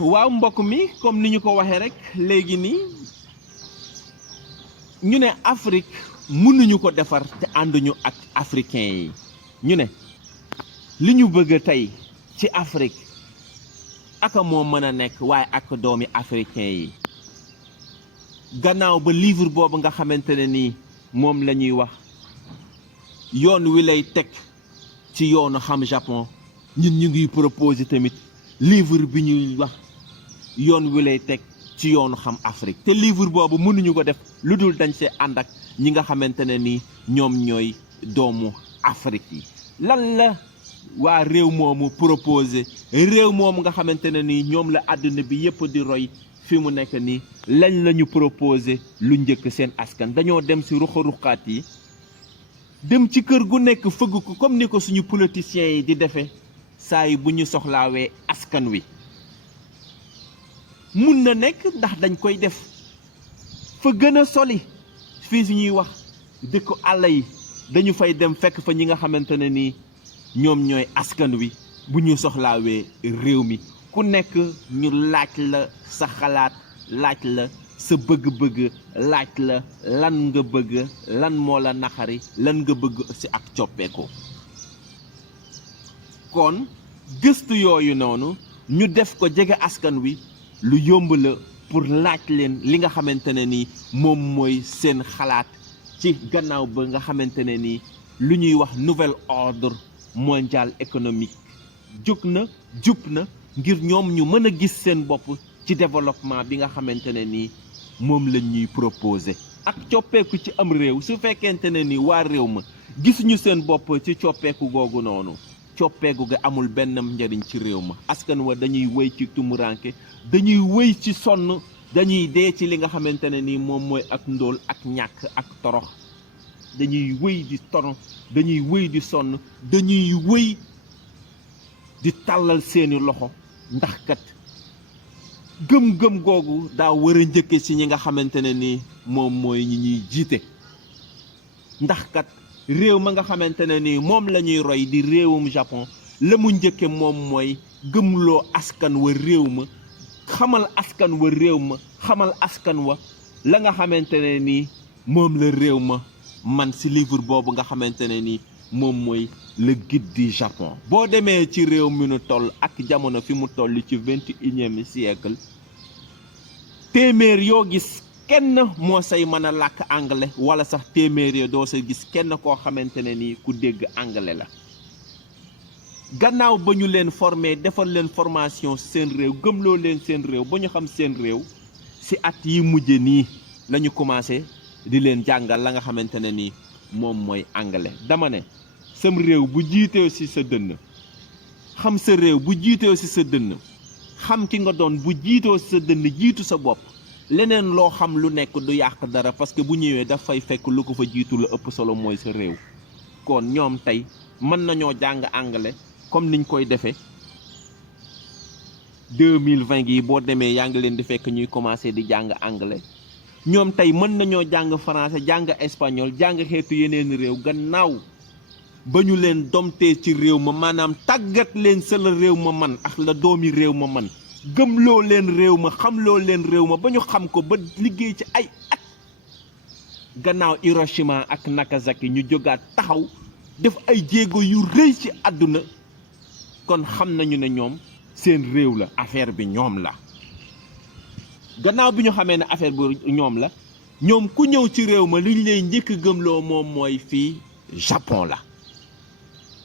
waaw mbokk mi comme ni ñu ko waxee rek léegi nii ñu ne Afrique mënuñu ko defar te ànduñu ak africain yi ñu ne li ñu bëgg tey ci Afrique aka moo mën a nekk waaye ak doomi africain yi gannaaw ba livre boobu nga xamante ne nii moom la ñuy wax yoon wi lay teg ci yoonu xam Japon ñun ñu ngi proposé tamit livre bi ñuy wax yoon wi lay teg ci yoonu xam Afrique te livre boobu mënuñu ko def lu dul dañ see ànd ak ñi nga xamante ne ni ñoom ñooy doomu Afrique yi lan la waa réew moomu proposé réew moomu nga xamante ne ni ñoom la àdduna bi yépp di roy fi mu nekk nii lañ la ñu proposé lu njëkk seen askan dañoo dem ci ruqa-ruqaat yi dem ci kër gu nekk fëgg ko comme ni ko suñu politiciens yi di defee saa yi bu ñu soxlaawee askan wi mun na nekk ndax dañ koy def fa gën a soli fii su ñuy wax dëkku àll yi dañu fay dem fekk fa ñi nga xamante ne nii ñoom ñooy askan wi bu ñu soxlaawee réew mi ku nekk ñu laaj la sa xalaat laaj la sa bëgg-bëgg laaj la lan nga bëgg lan moo la naxari lan nga bëgg ci ak coppeeku kon gëstu yooyu noonu ñu def ko jege askan wi lu yomb la pour laaj leen li nga xamante ne ni moom mooy seen xalaat ci gannaaw ba nga xamante ne ni lu ñuy wax nouvel ordre mondial économique jóg na jub na ngir ñoom ñu mën a gis seen bopp ci développement bi nga xamante ne ni moom la ñuy proposé ak coppeeku ci am réew su fekkente ne ni waa réew ma gisuñu seen bopp ci coppeeku googu noonu coppeeku ga amul benn njariñ ci réew ma askan wa dañuy wéy ci tumuranke dañuy wéy ci sonn dañuy dee ci li nga xamante ne ni moom mooy ak ndóol ak ñàkk ak torox dañuy wéy di torox dañuy wéy di sonn dañuy wéy di tàllal seeni loxo ndax kat gëm-gëm googu daa war a njëkke ci ñi nga xamante ne ni moom mooy ñi ñuy jiite ndax kat réew ma nga xamante ne ni moom la ñuy roy di réewum Japon la mu njëkke moom mooy gëmloo askan wa réew ma xamal askan wa réew ma xamal askan wa la nga xamante ne ni moom la réew ma man ci livre boobu nga xamante ne ni moom mooy le guide du Japon boo demee ci réew mi nu toll ak jamono fi mu toll ci 21e siècle téeméer yoo gis kenn moo say mën a làkk anglais wala sax téeméer yoo doo sa gis kenn koo xamante ne ni ku dégg anglais la gannaaw ba ñu leen formé defal leen formation seen réew gëmloo leen seen réew ba ñu xam seen réew ci at yi mujje nii la ñu commencé di leen jàngal la nga xamante ne ni moom mooy anglais dama ne sam réew bu jiitee ci sa dënn xam sa réew bu jiitee ci sa dënn xam ki nga doon bu jiitoo ci sa dënn jiitu sa bopp leneen loo xam lu nekk du yàq dara parce que bu ñëwee dafay fekk lu ko fa jiitu la ëpp solo mooy sa réew kon ñoom tey mën nañoo jàng anglais comme niñ koy defee 2020 gi boo demee yaa ngi leen di fekk ñuy commencé di jàng anglais ñoom tey mën nañoo jàng français jàng espagnol jàng xeetu yeneen réew gannaaw ba ñu leen domtee ci réew ma maanaam tàggat leen sa la réew ma man ak la doomi réew ma man gëmloo leen réew ma xamloo leen réew ma ba ñu xam ko ba liggéey ci ay at gannaaw Hiroshima ak Nagasaki ñu jógaat taxaw def ay jéego yu rëy ci àdduna kon xam nañu ne ñoom seen réew la affaire bi ñoom la gannaaw bi ñu xamee ne affaire bi ñoom la ñoom ku ñëw ci réew ma liñ lay njëkk gëmloo moom mooy fii Japon la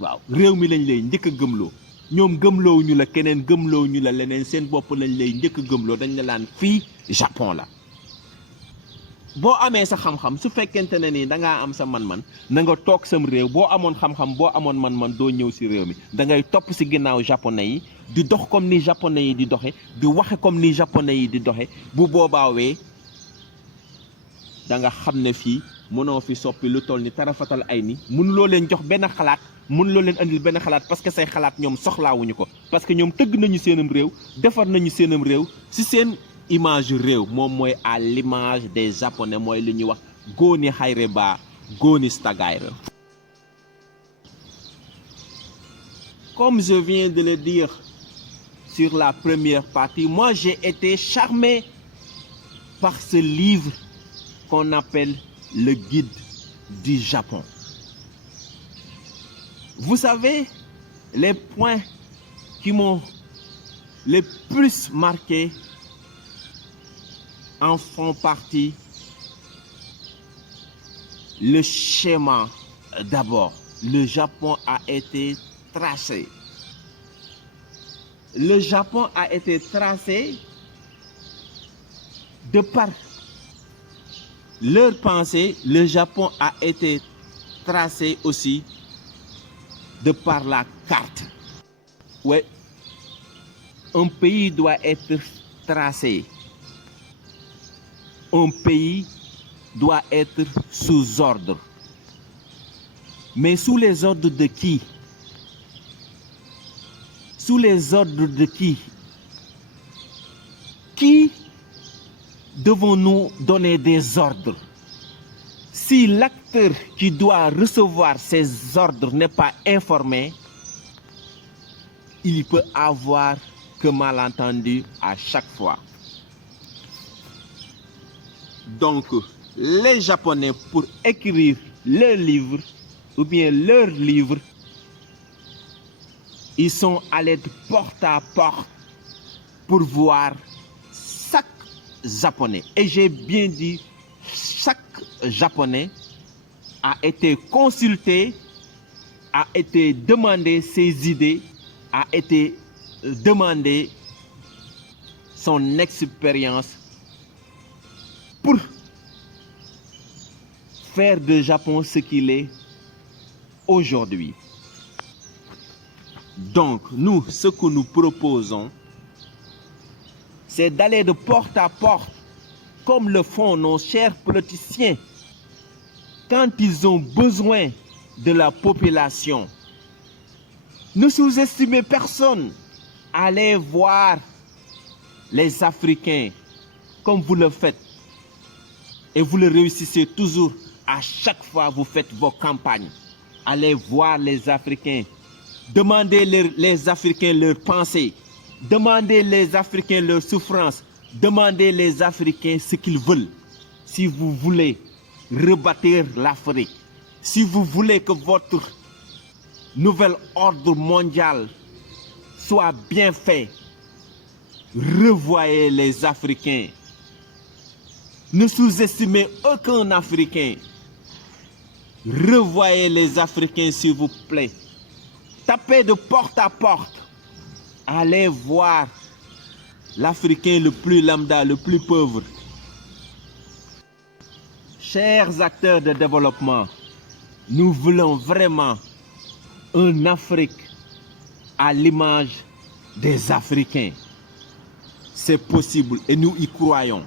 waaw réew mi lañ lay njëkk gëmloo ñoom gëmloo ñu la keneen gëmloo ñu la leneen seen bopp lañ lay njëkk gëmloo dañ la laan fii Japon la boo amee sa xam-xam su fekkente ne ni da ngaa am sa man-man na nga toog sam réew boo amoon xam-xam boo amoon man-man doo ñëw ci réew mi da ngay topp ci ginnaaw japonais yi di dox comme ni japonais yi di doxe di waxe comme ni japonais yi di doxe bu boobaawee da nga xam ne fii mënoo fi soppi lu toll ni tarafatal ay ni mënuloo leen jox benn xalaat mënuloo leen andil benn xalaat parce que say xalaat ñoom soxlaawuñu ko parce que ñoom tëgg nañu seenam réew defar nañu seenam réew ci seen image réew moom mooy à l'image des japonais mooy li ñuy wax Goni Haireba Goni Stagaire. Comme je viens de le dire sur la première partie. Moi, j'ai été charmé par ce livre qu'on appelle le guide du Japon. Vous savez, les points qui m'ont le plus marqué en font partie le schéma d'abord. Le Japon a été tracé. Le Japon a été tracé de par leur pensée. Le Japon a été tracé aussi de par la carte. Ouais, un pays doit être tracé. Un pays doit être sous ordre. Mais sous les ordres de qui? Sous les ordres de qui? Qui devons-nous donner des ordres? Si l'acteur qui doit recevoir ces ordres n'est pas informé, il peut avoir que malentendu à chaque fois. Donc, les Japonais, pour écrire leur livre, ou bien leurs livres, ils sont allés de porte à porte pour voir chaque Japonais. Et j'ai bien dit, chaque Japonais a été consulté, a été demandé ses idées, a été demandé son expérience pour faire de Japon ce qu'il est aujourd'hui. Donc, nous, ce que nous proposons, c'est d'aller de porte à porte, comme le font nos chers politiciens, quand ils ont besoin de la population. Ne sous-estimez personne. Allez voir les Africains comme vous le faites. Et vous le réussissez toujours à chaque fois que vous faites vos campagnes. Allez voir les Africains. Demandez les Africains leurs pensées. Demandez les Africains leurs souffrances. Demandez les Africains ce qu'ils veulent. Si vous voulez rebâtir l'Afrique, si vous voulez que votre nouvel ordre mondial soit bien fait, revoyez les Africains. Ne sous-estimez aucun Africain. Revoyez les Africains, s'il vous plaît. Tapez de porte à porte. Allez voir l'Africain le plus lambda, le plus pauvre. Chers acteurs de développement, nous voulons vraiment une Afrique à l'image des Africains. C'est possible et nous y croyons.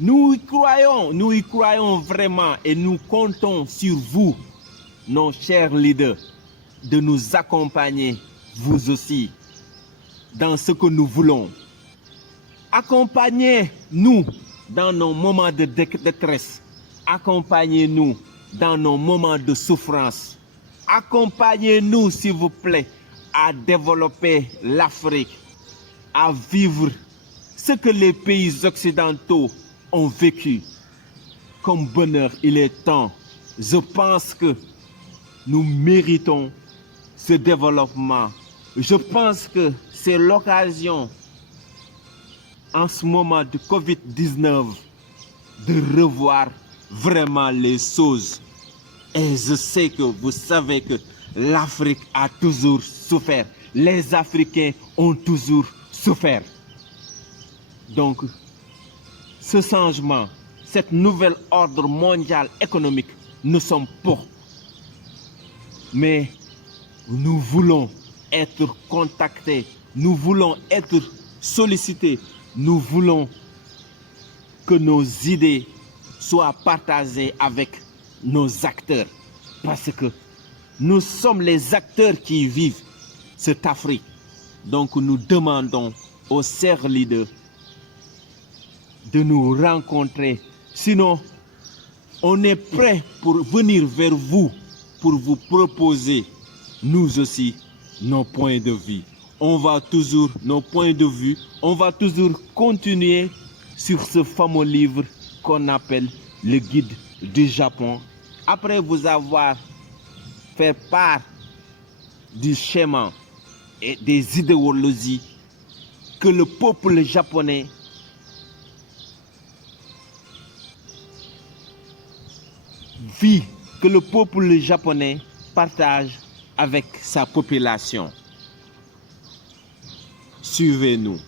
Nous y croyons vraiment et nous comptons sur vous, nos chers leaders, de nous accompagner, vous aussi, dans ce que nous voulons. Accompagnez-nous dans nos moments de détresse. Accompagnez-nous dans nos moments de souffrance. Accompagnez-nous, s'il vous plaît, à développer l'Afrique, à vivre ce que les pays occidentaux ont vécu comme bonheur. Il est temps. Je pense que nous méritons ce développement. Je pense que c'est l'occasion en ce moment de Covid-19 de revoir vraiment les choses. Et je sais que vous savez que l'Afrique a toujours souffert. Les Africains ont toujours souffert. Donc, ce changement, cette nouvel ordre mondial économique, nous sommes pour. Mais nous voulons être contactés, nous voulons être sollicités, nous voulons que nos idées soient partagées avec nos acteurs. Parce que nous sommes les acteurs qui vivent cette Afrique. Donc nous demandons aux chers leaders de nous rencontrer. Sinon, on est prêt pour venir vers vous, pour vous proposer, nous aussi, nos points de vue. on va toujours, nos points de vue, on va toujours continuer sur ce fameux livre qu'on appelle le guide du Japon. Après vous avoir fait part du schéma et des idéologies que le peuple japonais vit, que le peuple japonais partage avec sa population. Suivez-nous.